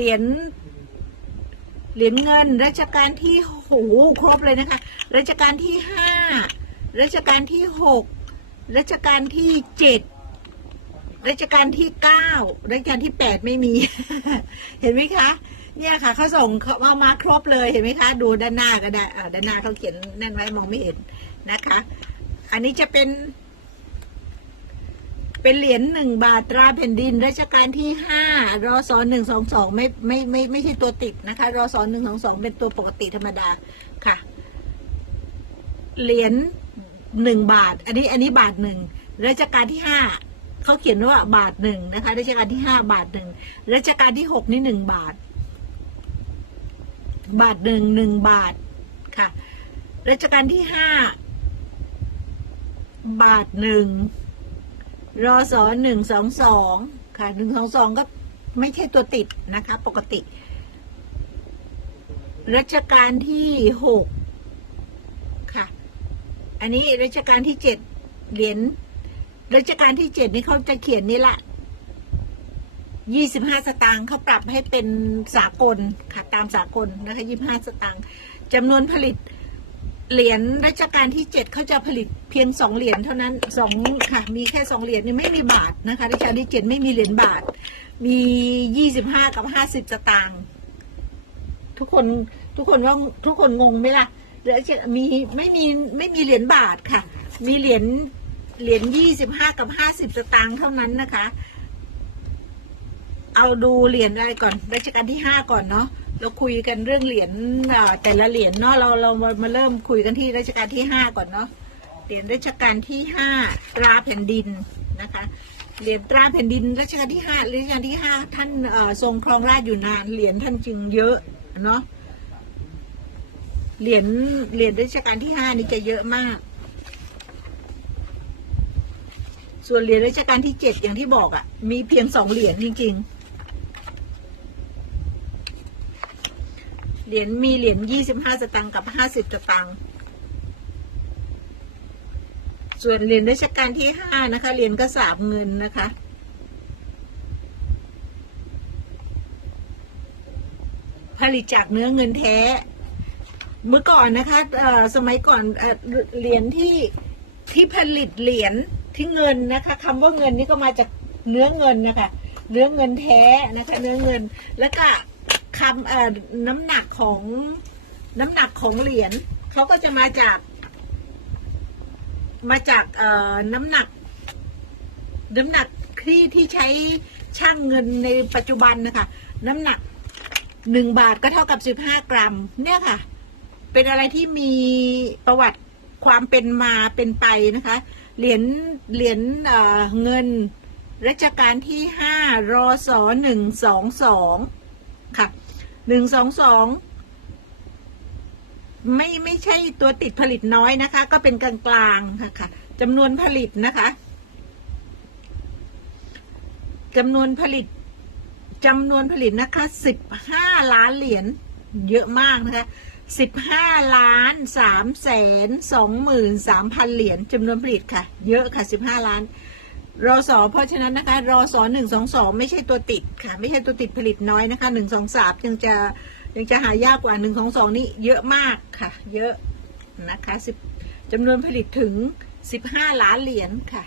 เหรียญเหรียญเงินรัชกาลที่โหครบเลยนะคะ รัชกาลที่ห้ารัชกาลที่หกรัชกาลที่เจ็ดรัชกาลที่เก้ารัชกาลที่แปดไม่มี เห็นไหมคะ เนี่ยค่ะเขาส่งเขาเอามาครบเลยเห็นไหมคะ ดูด้านหน้าก็ได้ด้านหน้าเขาเขียนแน่นไว้มองไม่เห็นนะคะ อันนี้จะเป็น เป็นเหรียญหนึ่งบาทตราแผ่นดินรัชกาลที่ห้ารอสอหนึ่งสองสองไม่ไม่ไม่ไม่ใช่ตัวติดนะคะรอสอหนึ่งสองสองเป็นตัวปกติธรรมดาค่ะ เหรียญหนึ่งบาท อันนี้อันนี้บาทหนึ่งรัชกาลที่ห้าเขาเขียนว่าบาทหนึ่งนะคะรัชกาลที่ห้าบาทหนึ่งรัชกาลที่หกนี่หนึ่งบาท บาทหนึ่งหนึ่งบาทค่ะรัชกาลที่ห้าบาทหนึ่ง รอสอหนึ่งสองสองค่ะหนึ่งสองสองก็ไม่ใช่ตัวติดนะคะ ปกติ รัชกาลที่หกค่ะ อันนี้รัชกาลที่เจ็ดเหรียญรัชกาลที่เจ็ดนี่เขาจะเขียนนี่ละยี่สิบห้าสตางค์เขาปรับให้เป็นสากลค่ะตามสากลนะคะยี่ห้าสตางค์จำนวนผลิต เหรียญรัชกาลที่เจ็ดเขาจะผลิตเพียงสองเหรียญเท่านั้นสองค่ะมีแค่สองเหรียญนี่ไม่มีบาทนะคะรัชกาลที่เจ็ดไม่มีเหรียญบาท มียี่สิบห้ากับห้าสิบสตางค์ทุกคนทุกคนว่าทุกคนงงไหมล่ะแล้วจะมีไม่มีไม่มีเหรียญบาทค่ะ มีเหรียญเหรียญยี่สิบห้ากับห้าสิบสตางค์เท่านั้นนะคะ เอาดูเหรียญอะไรก่อนรัชกาลที่ห้าก่อนเนาะ เราคุยกันเรื่องเหรียญแต่ละเหรียญเนาะเราเรามาเริ่มคุยกันที่รัชกาลที่ห้าก่อนเนาะเหรียญรัชกาลที่ห้าตราแผ่นดินนะคะเหรียญตราแผ่นดินรัชกาลที่ห้ารัชกาลที่ห้าท่านทรงครองราชอยู่นานเหรียญท่านจึงเยอะเนาะเหรียญเหรียญรัชกาลที่ห้านี่จะเยอะมาก ส่วนเหรียญรัชกาลที่เจ็ดอย่างที่บอกอะ่ะ มีเพียงสองเหรียญจริง ๆ เหรียญมีเหรียญยี่สิบห้าสตางค์กับห้าสิบสตางค์ส่วนเหรียญรัชกาลที่ห้านะคะเหรียญกระสาบเงินนะคะผลิตจากเนื้อเงินแท้ เมื่อก่อนนะคะสมัยก่อนเอ่อเหรียญที่ที่ผลิตเหรียญที่เงินนะคะคำว่าเงินนี่ก็มาจากเนื้อเงินนะคะ เนื้อเงินแท้นะคะ เนื้อเงินแล้วก็ คำเอ่อน้ำหนักของน้ำหนักของเหรียญเขาก็จะมาจาก มาจากเอ่อน้ำหนัก น้ำหนักที่ที่ใช้ช่างเงินในปัจจุบันนะคะ น้ำหนักหนึ่งบาทก็เท่ากับสิบห้ากรัม เนี่ยค่ะ เป็นอะไรที่มีประวัติความเป็นมาเป็นไปนะคะ เหรียญเหรียญเเงินรัชกาลที่ห้ารอสอหนึ่งสองสองค่ะ หนึ่งสองสองไม่ไม่ใช่ตัวติดผลิตน้อยนะคะ ก็เป็นกลางกลางๆค่ะค่ะจำนวนผลิตนะคะจำนวนผลิตจำนวนผลิตนะคะสิบห้าล้านเหรียญเยอะมากนะคะสิบห้าล้านสามแสนสองหมื่นสามพันเหรียญจำนวนผลิตค่ะ เยอะค่ะสิบห้าล้าน รอสอเพราะฉะนั้นนะคะรอสอหนึ่งสองสองไม่ใช่ตัวติดค่ะ ไม่ใช่ตัวติดผลิตน้อยนะคะหนึ่งสองสามยังจะยังจะหายากกว่าหนึ่งสองสองนี่เยอะมากค่ะ เยอะนะคะสิบจำนวนผลิตถึงสิบห้าล้านเหรียญค่ะ